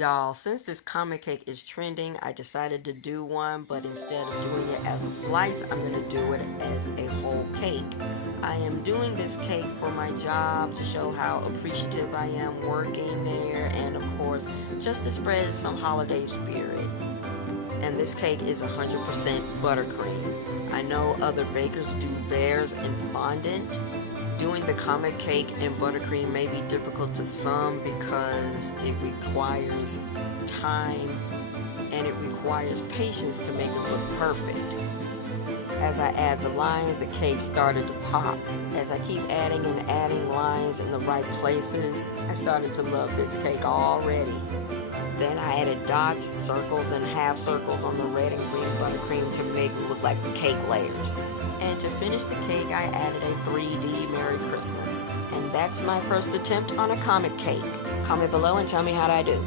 Y'all, since this comet cake is trending, I decided to do one, but instead of doing it as a slice, I'm going to do it as a whole cake. I am doing this cake for my job to show how appreciative I am working there, and of course, just to spread some holiday spirit. And this cake is 100% buttercream. I know other bakers do theirs in fondant. Doing the comet cake in buttercream may be difficult to some because it requires time and it requires patience to make it look perfect. As I add the lines, the cake started to pop. As I keep adding and adding lines in the right places, I started to love this cake already. Then I added dots, circles, and half circles on the red and green buttercream to make it look like the cake layers. And to finish the cake, I added a 3D Merry Christmas. And that's my first attempt on a comet cake. Comment below and tell me how I do.